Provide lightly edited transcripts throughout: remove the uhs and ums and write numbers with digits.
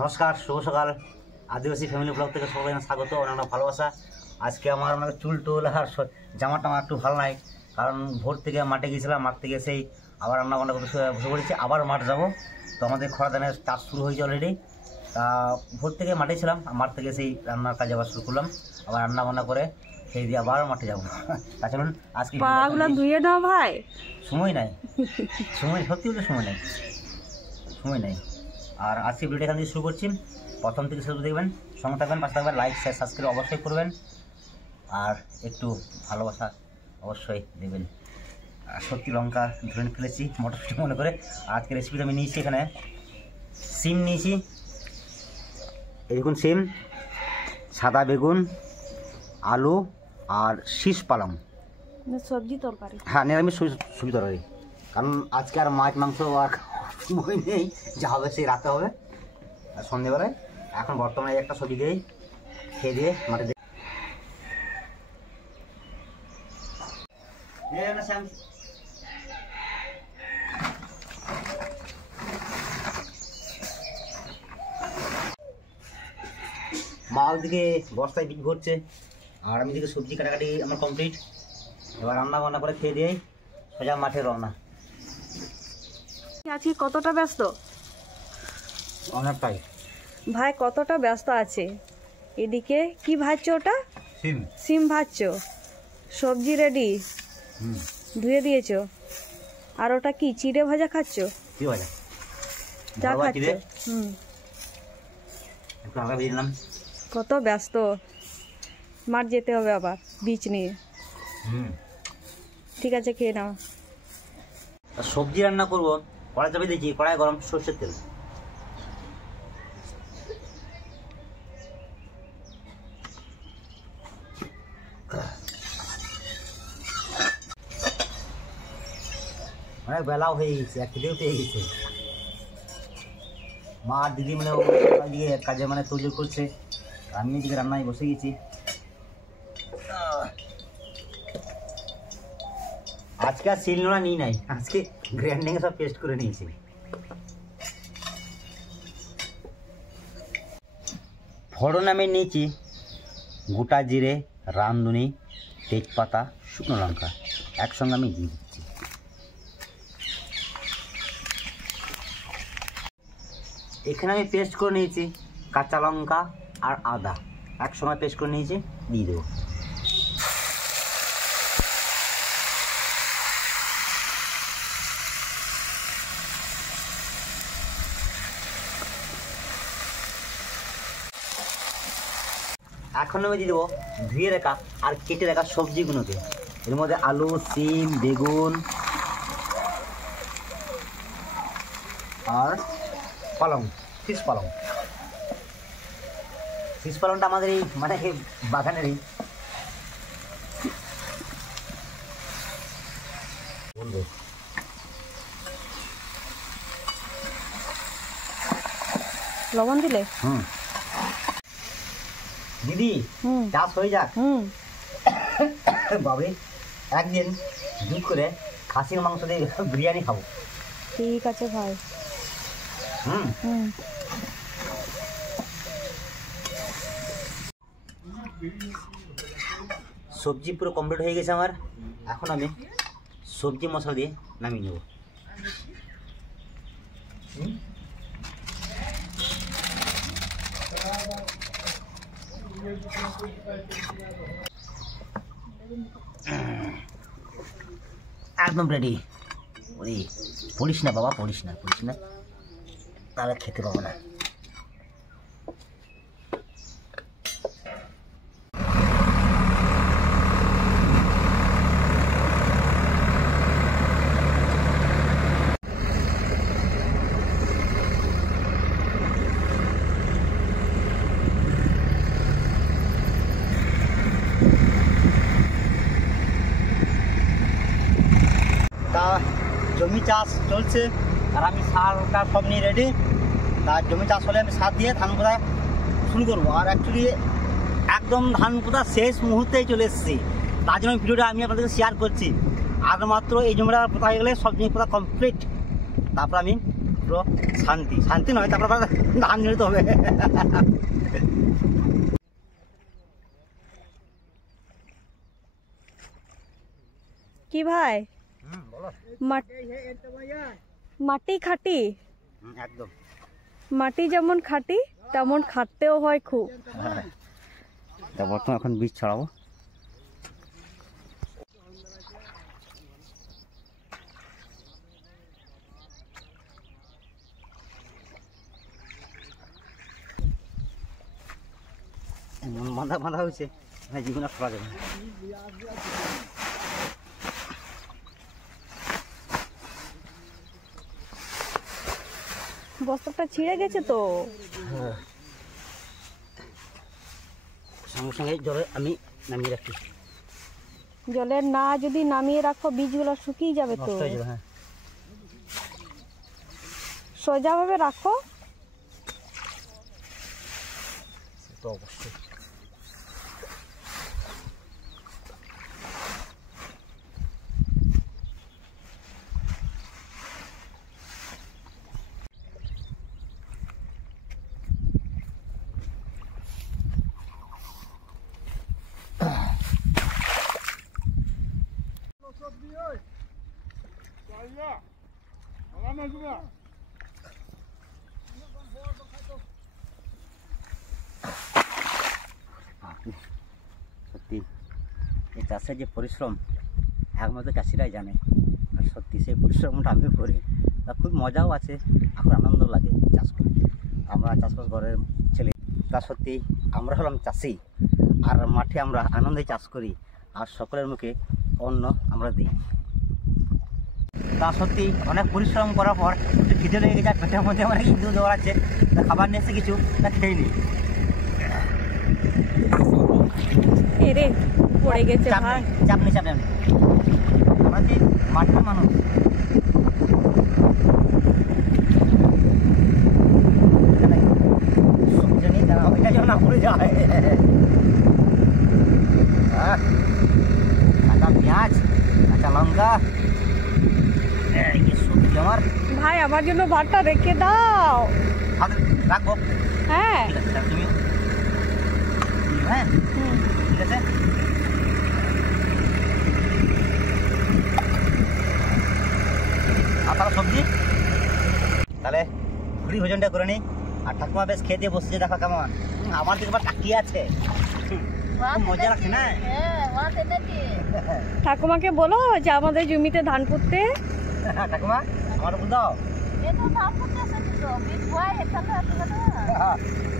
নমস্কার, শুভ সকাল। আদিবাসী family blog থেকে সবাই স্বাগত, অনেক ভালোবাসা। আজকে আমার চুল টুল আর জামাটা আমার একটু ভালো নাই, কারণ ভোর থেকে মাঠে গিয়েছিলাম, মাঠ থেকে এসেই আবার রান্না বান্না করতে বসে পড়েছি। আবার মাঠ যাব, তো আমাদের খরাদানের চাষ শুরু হয়েছে অলরেডি। তা ভোর থেকে মাঠে ছিলাম, মাঠ থেকে এসেই রান্নার কাজ আবার শুরু করলাম। আবার রান্না বান্না করে খেয়ে দিয়ে আবার মাঠে যাবো। তা চলুন আজকে ধুয়ে নাও ভাই, সময় নাই, সময় সত্যি বলে সময় নাই। আর আজকে ভিডিওটা এখান থেকে শুরু করছি, প্রথম থেকে শুরু দেখবেন, সঙ্গে থাকবেন, পাশে থাকবেন, লাইক শেয়ার সাবস্ক্রাইব অবশ্যই করবেন, আর একটু ভালোবাসা অবশ্যই দেবেন। আর সত্যি লঙ্কা ধরে ফেলেছি মটরশুঁটি মনে করে। আজকে রেসিপিটা আমি নিয়েছি, এখানে সিম নিয়েছি, এই দেখুন সিম, সাদা বেগুন, আলু আর শীষ পালং, সবজি তরকারি। হ্যাঁ, নিরামিষ সবজি তরকারি, কারণ আজকে আর মাছ মাংস আর সময় নেই, যা হবে সেই রাতে হবে আর সন্ধ্যেবেলায়। এখন বর্তমানে একটা সবজি দিয়েই খেয়ে দিয়ে মাঠে মাল দিকে বস্তায় বীজ ভরছে, আর আমি দিকে সবজি কাটাকাটি আমার কমপ্লিট। এবার রান্না বান্না করে খেয়ে দিয়ে সোজা মাঠে রওনা। আজকে কতটা ব্যস্ত অনেকটাই ভাই, কতটা ব্যস্ত আছে। এদিকে কি ভাজছো? ওটা সিম ভাজছো, সবজি রেডি, ধুয়ে দিয়েছো, আর ওটা কি চিড়ে ভাজা খাচ্ছো? যা খাচ্ছো, কত ব্যস্ত। মাঠ যেতে হবে আবার বীজ নিয়ে। ঠিক আছে, খেয়ে নাও। সবজি রান্না করবো, কড়াই চাপিয়ে দিয়েছি, কড়াই গরম, সর্ষের তেল। অনেক বেলাও হয়ে গেছে, এক খেতেও পেয়ে গেছে। মা আর দিদি মানে ওইদিকে কাজে মানে তৈরি করছে, আমি এদিকে রান্নায় বসে গেছি। আজকে আর শিলনোড়া নিই নাই, আজকে গ্রাইন্ডিং সব পেস্ট করে নিয়েছি। ফোড়ন আমি নিয়েছি গোটা জিরে, রাঁধুনি, তেজপাতা, শুকনো লঙ্কা একসঙ্গে আমি দিয়ে দিচ্ছি। এখানে আমি পেস্ট করে নিয়েছি কাঁচা লঙ্কা আর আদা একসঙ্গে পেস্ট করে নিয়েছি, দিয়ে দেবো। এখন আমি দিয়ে দেবো ধুয়ে রাখা আর কেটে রাখা সবজিগুলোকে। এর মধ্যে আলু, সিম, বেগুন আর পালং, শীষ পালং। শীষ পালংটা আমাদের এই মানে বাগানেরই। লবণ দিলে দিদি চাষ হয়ে যাক। বাবরে, একদিন দুধ করে খাসির মাংস দিয়ে বিরিয়ানি খাবো। ঠিক আছে ভাই। সবজি পুরো কমপ্লিট হয়ে গেছে আমার। এখন আমি সবজি মশলা দিয়ে নামিয়ে নেব। একদম রেডি। ওই পড়িস না বাবা, পড়িস না, তাহলে খেতে পাবো না। জমি চাষ চলছে আর আমি সারটা সব নিয়ে রেডি। তার জমি চাষ হলে আমি সার দিয়ে ধান পোঁতা শুরু করবো। আর অ্যাকচুয়ালি একদম ধান পোঁতা শেষ মুহূর্তেই চলে এসেছি, তার জন্য ভিডিওটা আমি আপনাদেরকে শেয়ার করছি। আর মাত্র এই জমিটা পোঁতা হয়ে গেলে সব জমি পোঁতা কমপ্লিট, তারপর আমি পুরো শান্তি, শান্তি নয়, তারপর আবার ধান নিতে হবে। কি ভাই, বলো। মাটি খাটি, একদম মাটি যেমন খাটি তেমন খাটতেও হয় খুব। তা বর্তমানে এখন বীজ ছড়াবো। এমন বাঁধা বাঁধা হয়েছে জীবনে ছড়া যাবে। বস্তাটা ছিঁড়ে গেছে তো। সঙ্গে সঙ্গে জলে আমি নামিয়ে রাখি। জলে না যদি নামিয়ে রাখো বীজগুলো শুকিয়ে যাবে তো। নষ্ট হয়ে যাবে। হ্যাঁ, সোজাভাবে রাখো। তো অবশ্যই। সত্যি এই চাষের যে পরিশ্রম একমাত্র চাষিরাই জানে, আর সত্যি সেই পরিশ্রমটা আমি করি, তা খুব মজাও আছে, এখন আনন্দ লাগে চাষ করতে। আমরা চাষবাস ঘরের ছেলে, তা সত্যি আমরা হলাম চাষি, আর মাঠে আমরা আনন্দে চাষ করি, আর সকলের মুখে অন্ন আমরা দিই। তা সত্যি অনেক পরিশ্রম করার পর একটু খিদে লেগে গেছে, পেটের মধ্যে অনেক ইঁদুর দেওয়ার আছে, খাবার নিয়ে এসে কিছু তা খেয়ে নিই। এরে পড়ে গেছে ভাই। চাপ নেই, চাপ নেই, আমরা কি মাঠের মানুষ। সবজি নিয়ে দাঁড়াও, এটা যেন না পড়ে যায়। কাঁচা পেঁয়াজ, কাঁচা লঙ্কা, সবজি আমার। ভাই আমার জন্য ভাতটা রেখে দাও। রাখবো, হ্যাঁ ঠিক আছে, তুমিও। হ্যাঁ ঠিক আছে। আপনারা সবজি তাহলে ঘুরি ভোজনটা করে নিই। আর ঠাকুমা বেশ খেয়ে দিয়ে বসছে, দেখো কেমন আমার দিকে তাকিয়ে আছে, মজা লাগছে না। ঠাকুমাকে বলো যে আমাদের জমিতে ধান পুঁততে। ঠাকুমা আমার বল দাও,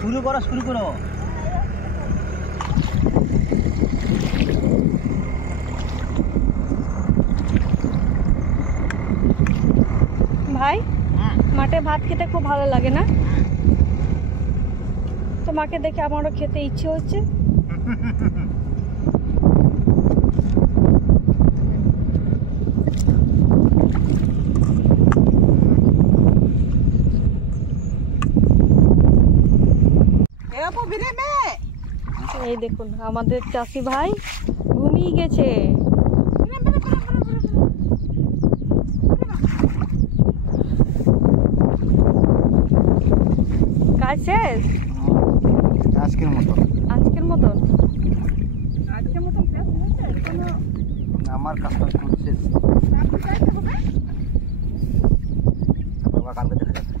শুরু করো, শুরু করো। ভাই মাঠে ভাত খেতে খুব ভালো লাগে না? তোমাকে দেখে আমারও খেতে ইচ্ছে হচ্ছে। এই দেখুন আমাদের চাষি ভাই ঘুমিয়ে গেছে। কাজ শেষ আজকের মতো, আজকের মতন। আমার কাজটা শেষ, কালকে দেখা যাবে।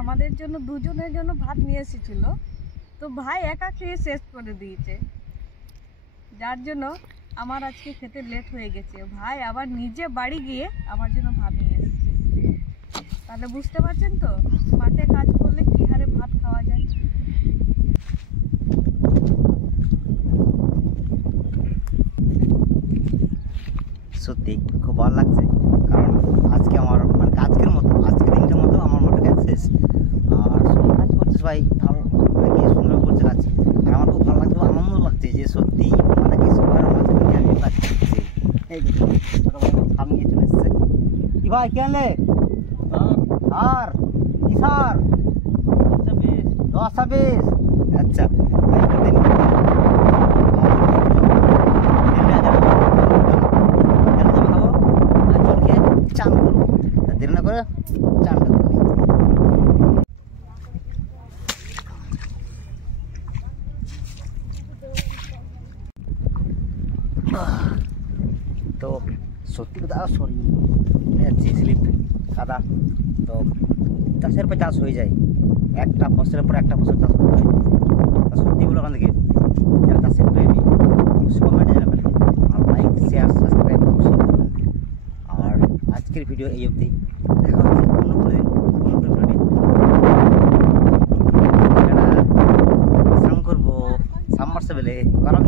আমাদের জন্য দুজনের জন্য ভাত নিয়ে এসেছিল, তো ভাই একা খেয়ে শেষ করে দিয়েছে, যার জন্য আমার আজকে খেতে লেট হয়ে গেছে। ভাই আবার নিজে বাড়ি গিয়ে আমার জন্য ভাত নিয়ে এসেছে। তাহলে বুঝতে পারছেন তো মাঠে কাজ করলে কী হারে ভাত খাওয়া যায়। ভালো লাগছে, কারণ আজকে আমার মানে আজকের দিনটার মতো আমার মোটর কাজ শেষ। আর কাজ করছে সবাই ভালো, মানে কি সুন্দর করছে কাজ। আর আমার খুব ভালো লাগছে, আনন্দ লাগছে যে সত্যি মানে কি সবার মাঝখানে আমি কাজ করছি। এই দেখুন সামনে চলে এসছে। কি ভাই কে আনলে? আর কি সার? 10-20। আচ্ছা চান করবো, দেরি না করে চানটা করে নিই। তো সত্যি কথা সরি যাচ্ছি স্লিপ কাদা। তো চাষের পর চাষ হয়ে যায়, একটা ফসলের পর একটা ফসল চাষ করতে হয়। তা সত্যি বলো ওখান থেকে যারা চাষের প্রেমী অবশ্যই কমেন্টে জানাবেন, আর লাইক শেয়ার সাবস্ক্রাইব অবশ্যই করবেন। আর আজকের ভিডিও এই অবধি, দেখা হচ্ছে অন্য কোনো দিন অন্য কোনো ভিডিও নিয়ে। স্নান করবো সাবমার্সিবলে, গরম